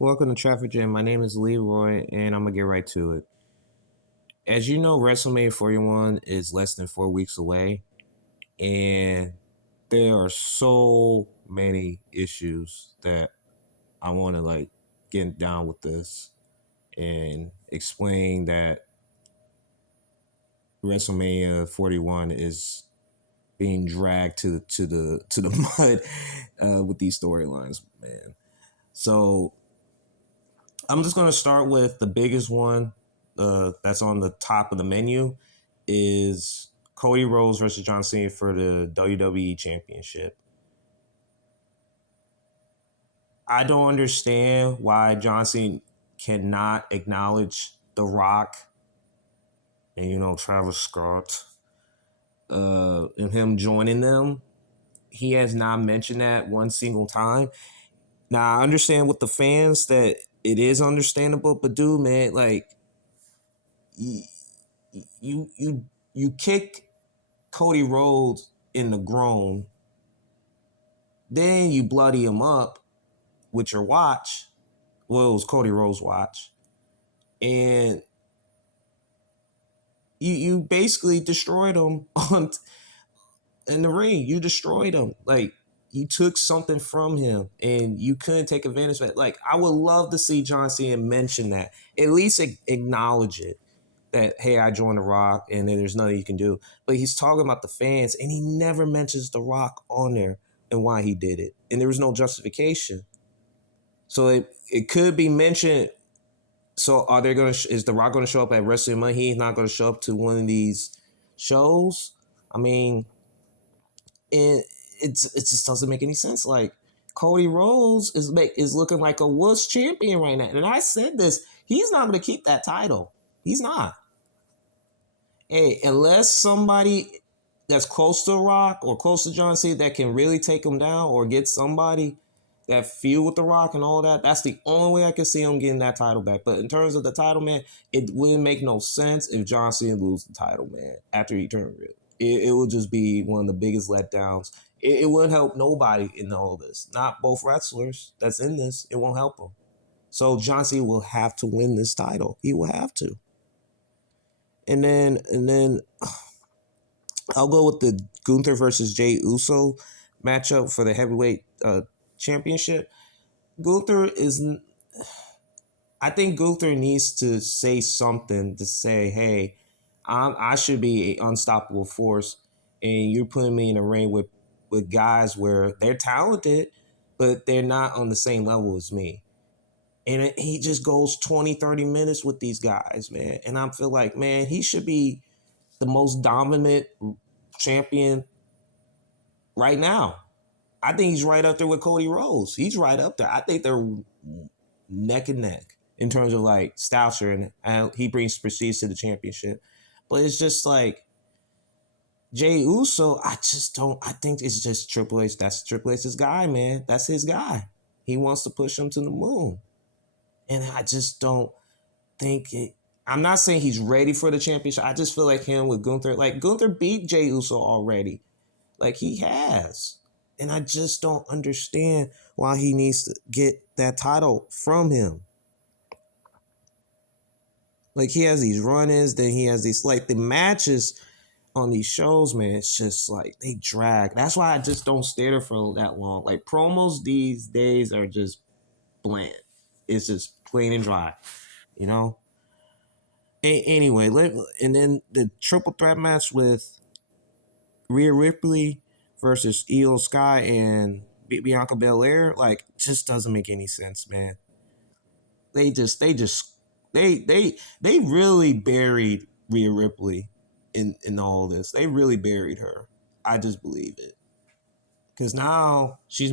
Welcome to Traffic Jam. My name is Leroy, and I'm gonna get right to it. As you know, WrestleMania 41 is less than 4 weeks away, and there are so many issues that I want to get down with this and explain that WrestleMania 41 is being dragged to the mud with these storylines, man. So I'm just gonna start with the biggest one that's on the top of the menu is Cody Rhodes versus John Cena for the WWE Championship. I don't understand why John Cena cannot acknowledge The Rock and Travis Scott and him joining them. He has not mentioned that one single time. Now I understand with the fans that it is understandable, but dude, man, like you you kick Cody Rhodes in the groin, then you bloody him up with your watch. Well, it was Cody Rhodes' watch, and you basically destroyed him in the ring. You destroyed him. Like, you took something from him, and you couldn't take advantage of it. Like, I would love to see John Cena mention that. At least acknowledge it. That, hey, I joined The Rock and then there's nothing you can do. But he's talking about the fans and he never mentions The Rock on there and why he did it. And there was no justification. So it could be mentioned. So is The Rock gonna show up at Wrestlemania? He's not gonna show up to one of these shows. I mean, it just doesn't make any sense. Like, Cody Rhodes is looking like a wuss champion right now. And I said this, he's not gonna keep that title. He's not. Hey, unless somebody that's close to Rock or close to John Cena that can really take him down or get somebody that feud with The Rock and all that, that's the only way I can see him getting that title back. But in terms of the title, man, it wouldn't make no sense if John Cena lose the title, man, after he turned real. It would just be one of the biggest letdowns. It wouldn't help nobody in all this. Not both wrestlers that's in this. It won't help them. So John Cena will have to win this title. He will have to. And then I'll go with the Gunther versus Jey Uso matchup for the heavyweight championship. I think Gunther needs to say something to say, hey, I should be an unstoppable force, and you're putting me in a ring with guys where they're talented, but they're not on the same level as me. And he just goes 20, 30 minutes with these guys, man. And I feel like, man, he should be the most dominant champion right now. I think he's right up there with Cody Rhodes. He's right up there. I think they're neck and neck in terms of like stature, and he brings prestige to the championship. But it's just like Jey Uso, I think it's just Triple H. That's Triple H's guy, man. That's his guy. He wants to push him to the moon. And I just don't think it. I'm not saying he's ready for the championship. I just feel like him with Gunther. Like, Gunther beat Jey Uso already. Like, he has. And I just don't understand why he needs to get that title from him. Like, he has these run-ins, then he has these, like, the matches on these shows, man, it's just like they drag. That's why I just don't stay there for that long. Like, promos these days are just bland. It's just plain and dry, you know? Anyway, and then the triple threat match with Rhea Ripley versus Io Sky and Bianca Belair, like, just doesn't make any sense, man. They really buried Rhea Ripley in all this. They really buried her. I just believe it. Because now she's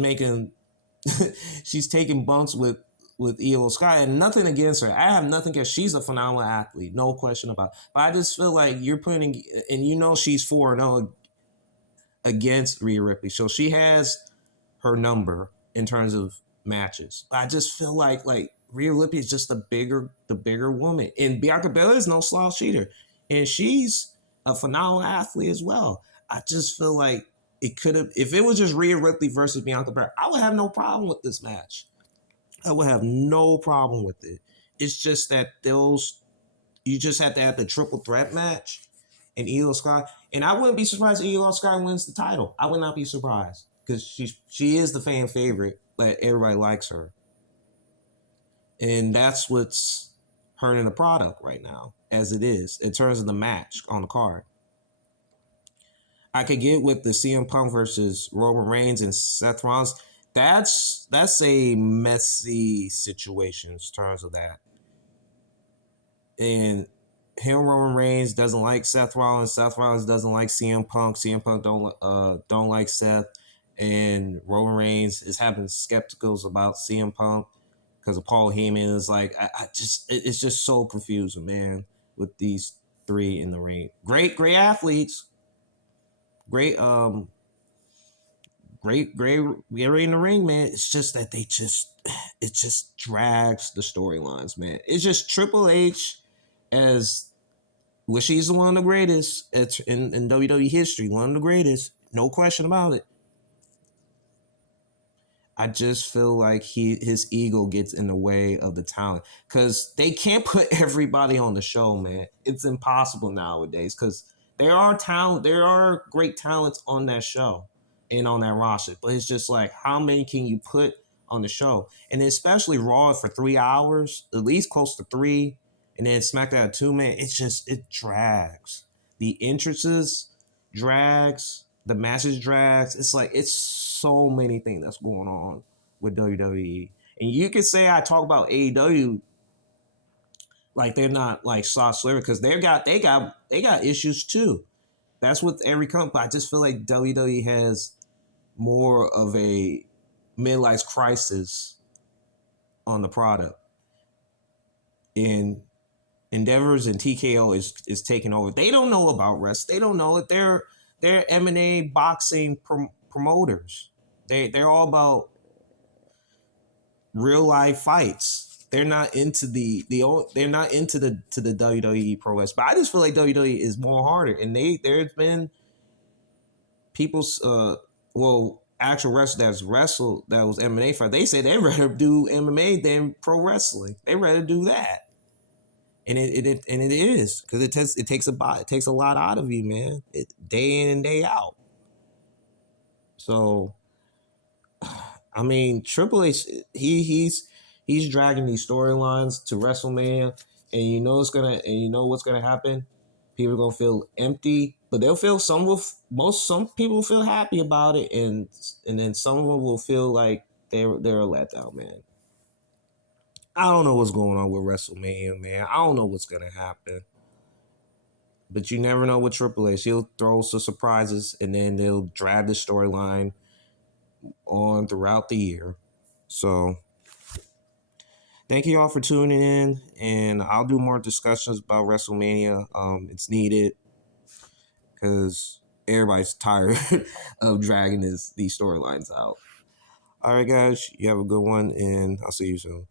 taking bumps with Io Sky, and nothing against her. I have nothing against. She's a phenomenal athlete, no question about it. But I just feel like you're putting, and she's 4-0 against Rhea Ripley, so she has her number in terms of matches. But I just feel like Rhea Ripley is just the bigger woman, and Bianca Belair is no slouch either, and she's a phenomenal athlete as well. I just feel like it could have, if it was just Rhea Ripley versus Bianca Belair, I would have no problem with this match. I would have no problem with it. It's just that you just have to have the triple threat match and Io Sky. And I wouldn't be surprised if Io Sky wins the title. I would not be surprised because she is the fan favorite, but everybody likes her. And that's what's hurting the product right now, as it is, in terms of the match on the card. I could get with the CM Punk versus Roman Reigns and Seth Rollins. That's a messy situation in terms of that. And him, Roman Reigns doesn't like Seth Rollins. Seth Rollins doesn't like CM Punk. CM Punk don't like Seth. And Roman Reigns is having skepticals about CM Punk because of Paul Heyman. Is like it's just so confusing, man, with these three in the ring. Great athletes. Great in the ring, man. It's just that it just drags the storylines, man. It's just Triple H as wish he's one of the greatest in WWE history, one of the greatest, no question about it. I just feel like his ego gets in the way of the talent because they can't put everybody on the show, man. It's impossible nowadays because there are great talents on that show and on that roster, but it's just like how many can you put on the show, and especially Raw for 3 hours, at least close to 3, and then SmackDown at 2, man. It drags. The entrances drags. The matches drags. It's like it's so many things that's going on with WWE. And you could say I talk about AEW like they're not like soft slavery because they got issues too. That's with every company. I just feel like WWE has more of a midlife crisis on the product. And Endeavors and TKO is taking over. They don't know about wrestling. They don't know it. They're M&A boxing promoters. They're all about real life fights. They're not into the WWE pro wrestling. But I just feel like WWE is more harder. And there's been people's actual wrestlers that was M&A fight. They say they'd rather do MMA than pro wrestling. They'd rather do that. And it is because it takes a lot out of you, man. Day in and day out. So, I mean, Triple H, he's dragging these storylines to WrestleMania, and you know what's gonna happen. People are gonna feel empty, but they'll feel some people will feel happy about it, and then some of them will feel like they're a letdown, man. I don't know what's going on with WrestleMania, man. I don't know what's gonna happen. But you never know with Triple H. He'll throw some surprises and then they'll drag the storyline on throughout the year. So thank you all for tuning in, and I'll do more discussions about WrestleMania. It's needed because everybody's tired of dragging these storylines out. All right, guys, you have a good one, and I'll see you soon.